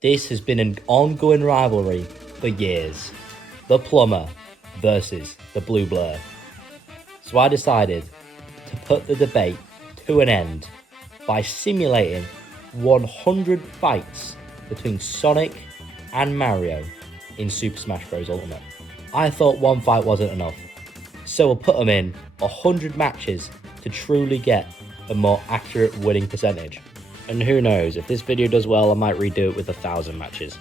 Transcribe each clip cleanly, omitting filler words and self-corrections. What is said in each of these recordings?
This has been an ongoing rivalry for years. The Plumber versus the Blue Blur. So I decided to put the debate to an end by simulating 100 fights between Sonic and Mario in Super Smash Bros. Ultimate. I thought one fight wasn't enough, so we'll put them in 100 matches to truly get a more accurate winning percentage. And who knows, if this video does well, I might redo it with 1,000 matches.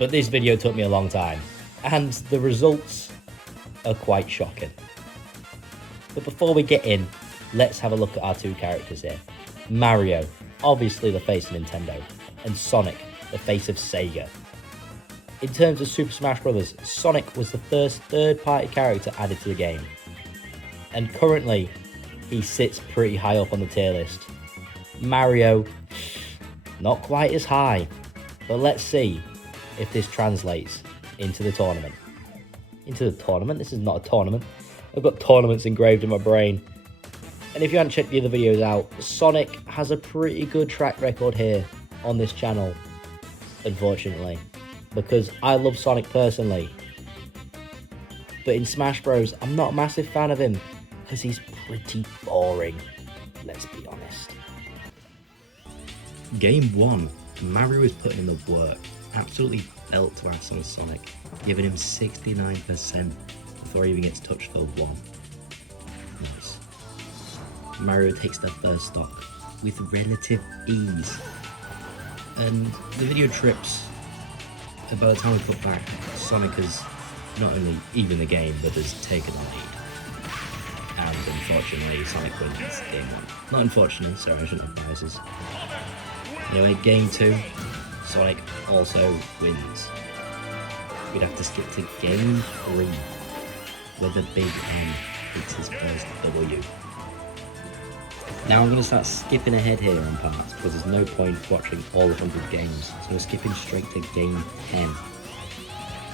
But this video took me a long time, and the results are quite shocking. But before we get in, let's have a look at our two characters here. Mario, obviously the face of Nintendo, and Sonic, the face of Sega. In terms of Super Smash Bros., Sonic was the first third-party character added to the game. And currently, he sits pretty high up on the tier list. Mario, not quite as high, but let's see if this translates into the tournament. Into the tournament? This is not a tournament. I've got tournaments engraved in my brain. And if you haven't checked the other videos out, Sonic has a pretty good track record here on this channel, unfortunately, because I love Sonic personally. But in Smash Bros, I'm not a massive fan of him because he's pretty boring, let's be honest. Game 1, Mario is putting in the work, absolutely belt to ass on Sonic, giving him 69% before he even gets touched for 1. Nice. Mario takes the first stock with relative ease, and the video trips, and by the time we put back, Sonic has not only even the game, but has taken the lead. And unfortunately, Sonic wins game 1. Not unfortunately, sorry, I shouldn't have biases. Anyway, game 2, Sonic also wins. We'd have to skip to game 3, where the Big M hits his first W. Now I'm going to start skipping ahead here on parts, because there's no point watching all 100 games, so we're skipping straight to game 10.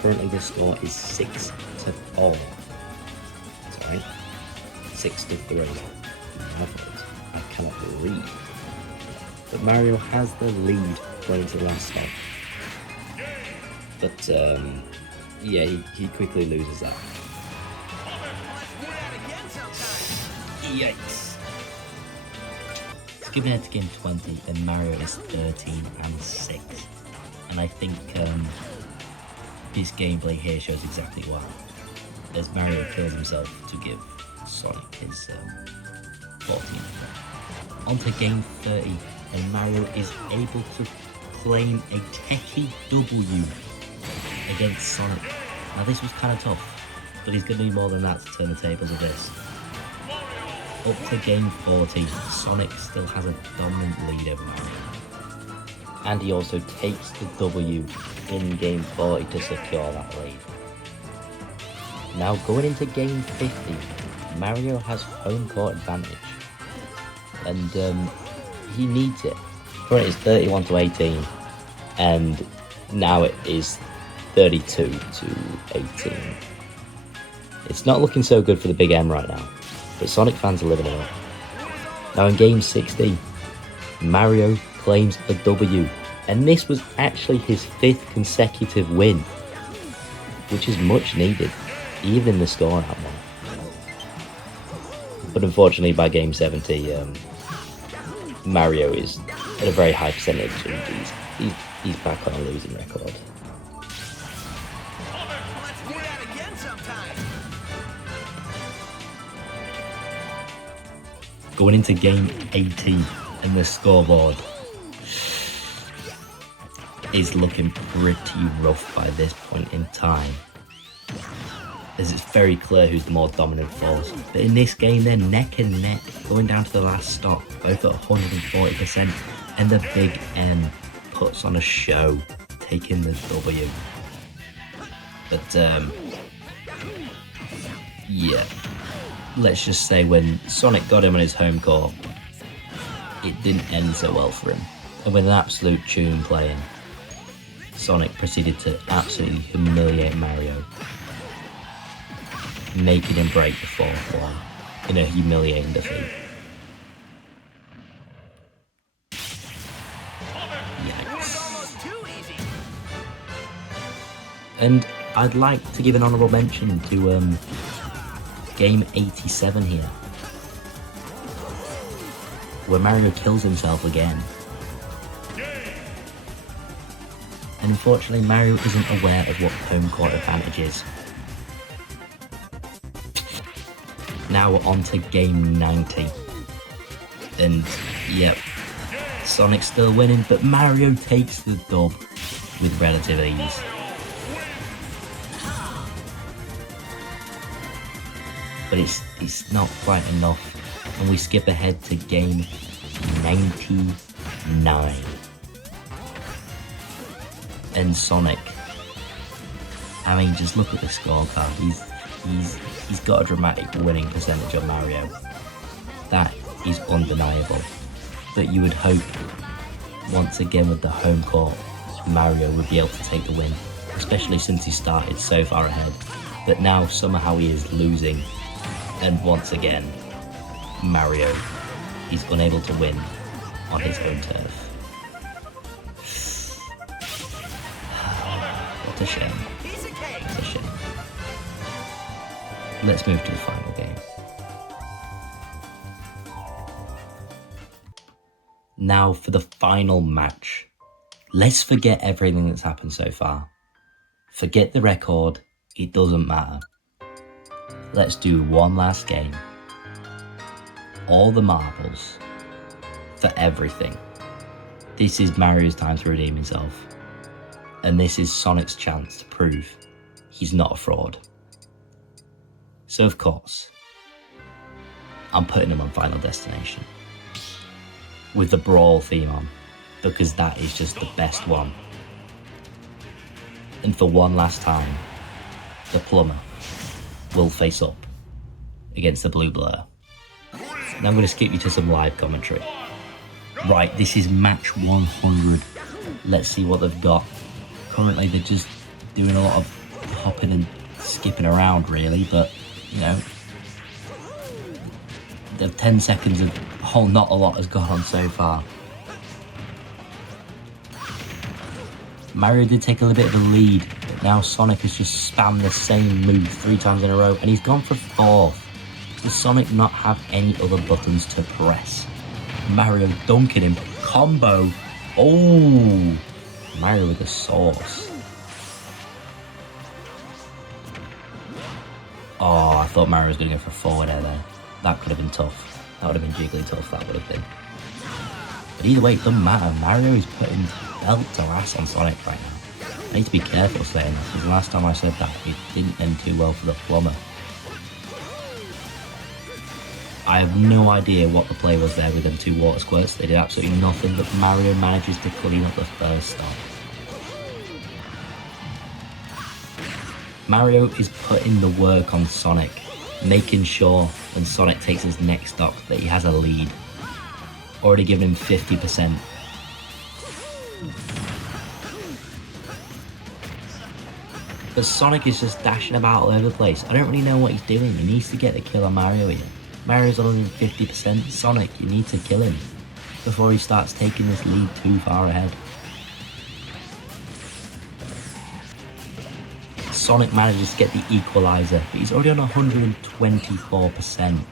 Currently the score is 6-4. Sorry, 6-3. I cannot read. But Mario has the lead going into the last stop. But yeah, he quickly loses that. Yikes. Skipping ahead to game 20, then Mario is 13-6. And I think this gameplay here shows exactly why. As Mario kills himself to give Sonic his 14. On to game 30, and Mario is able to claim a techie W against Sonic. Now this was kind of tough, but he's going to need more than that to turn the tables of this. Up to game 40, Sonic still has a dominant lead over Mario. And he also takes the W in game 40 to secure that lead. Now going into game 50, Mario has home court advantage. And he needs it. Currently it's 31-18, and now it is 32-18. It's not looking so good for the Big M right now, but Sonic fans are living it up. Now in game 60, Mario claims a W, and this was actually his 5th consecutive win, which is much needed, even the score on that one. But unfortunately by game 70, Mario is at a very high percentage, and he's back on a losing record. Going into game 80, and the scoreboard is looking pretty rough by this point in time, as it's very clear who's the more dominant force. But in this game, they're neck and neck, going down to the last stop, both at 140%, and the Big M puts on a show, taking the W. But yeah, let's just say when Sonic got him on his home court, it didn't end so well for him. And with an absolute tune playing, Sonic proceeded to absolutely humiliate Mario, making him break the 4th wall in a humiliating defeat. Yikes. And I'd like to give an honourable mention to game 87 here, where Mario kills himself again. And unfortunately, Mario isn't aware of what home court advantage is. Now we're on to game 90. And yep, Sonic's still winning, but Mario takes the dub with relative ease. But it's not quite enough, and we skip ahead to game 99. And Sonic, I mean, just look at the scorecard. He's got a dramatic winning percentage on Mario. That is undeniable. But you would hope, once again with the home court, Mario would be able to take the win, especially since he started so far ahead. But now somehow he is losing, and once again, Mario is unable to win on his home turf. What a shame. What a shame. Let's move to the final game. Now for the final match. Let's forget everything that's happened so far. Forget the record, it doesn't matter. Let's do one last game. All the marbles. For everything. This is Mario's time to redeem himself. And this is Sonic's chance to prove he's not a fraud. So of course, I'm putting him on Final Destination. With the Brawl theme on, because that is just the best one. And for one last time, the plumber will face up against the blue blur. And I'm going to skip you to some live commentary. Right, this is match 100. Let's see what they've got. Currently they're just doing a lot of hopping and skipping around really, but you know, the 10 seconds of not a lot has gone on so far. Mario did take a little bit of a lead, but now Sonic has just spammed the same move 3 times in a row, and he's gone for 4th. Does Sonic not have any other buttons to press? Mario dunking him. Combo. Oh, Mario with the sauce. Oh, I thought Mario was going to go for a forward air there. That could have been tough. That would have been jiggly tough, that would have been. But either way, it doesn't matter. Mario is putting belt to ass on Sonic right now. I need to be careful saying this, because the last time I said that, it didn't end too well for the plumber. I have no idea what the play was there with them 2 water squirts. They did absolutely nothing, but Mario manages to clean up the first stop. Mario is putting the work on Sonic, making sure when Sonic takes his next stop that he has a lead. Already given him 50%. But Sonic is just dashing about all over the place. I don't really know what he's doing. He needs to get the kill on Mario here. Mario's only 50%. Sonic, you need to kill him before he starts taking this lead too far ahead. Sonic manages to get the equaliser, but he's already on 124%.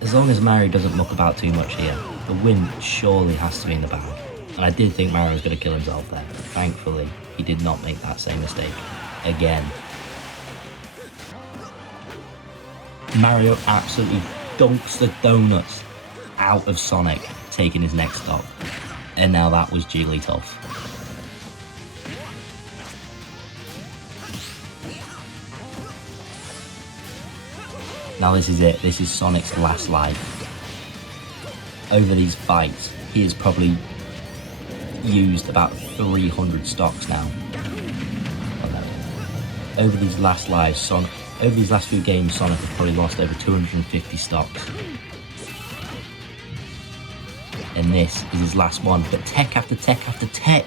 As long as Mario doesn't muck about too much here, the win surely has to be in the bag. And I did think Mario was going to kill himself there. Thankfully, he did not make that same mistake again. Mario absolutely dunks the donuts out of Sonic, taking his next stop. And now that was jigglypuff. Now this is it. This is Sonic's last life. Over these fights, he has probably used about 300 stocks now. Over these last lives, over these last few games, Sonic has probably lost over 250 stocks. And this is his last one. But tech after tech after tech.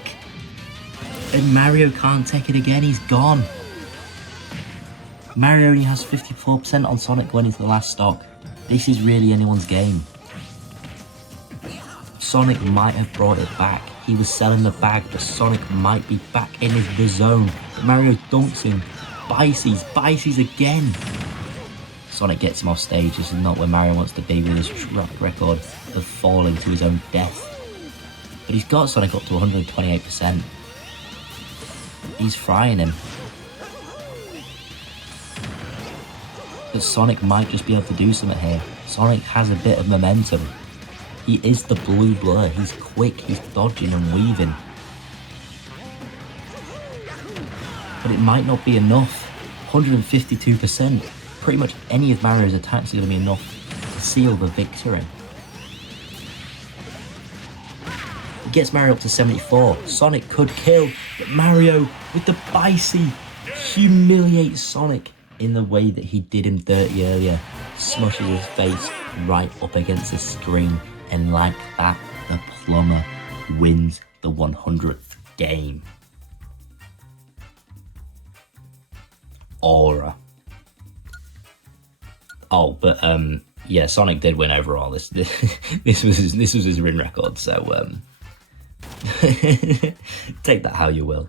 And Mario can't take it again. He's gone. Mario only has 54% on Sonic going into the last stock. This is really anyone's game. Sonic might have brought it back. he was selling the bag, but Sonic might be back in the zone. Mario dunks him. Bice's again. Sonic gets him off stage. This is not where Mario wants to be with his track record of falling to his own death. But he's got Sonic up to 128%. He's frying him. But Sonic might just be able to do something here. Sonic has a bit of momentum. He is the blue blur. He's quick. He's dodging and weaving. But it might not be enough. 152%. Pretty much any of Mario's attacks are going to be enough to seal the victory. He gets Mario up to 74. Sonic could kill, but Mario, with the Bicey, humiliates Sonic in the way that he did him dirty earlier. Smushes his face right up against the screen, and like that, the plumber wins the 100th game. Aura. Oh, but yeah, Sonic did win overall. This was his win record. So take that how you will.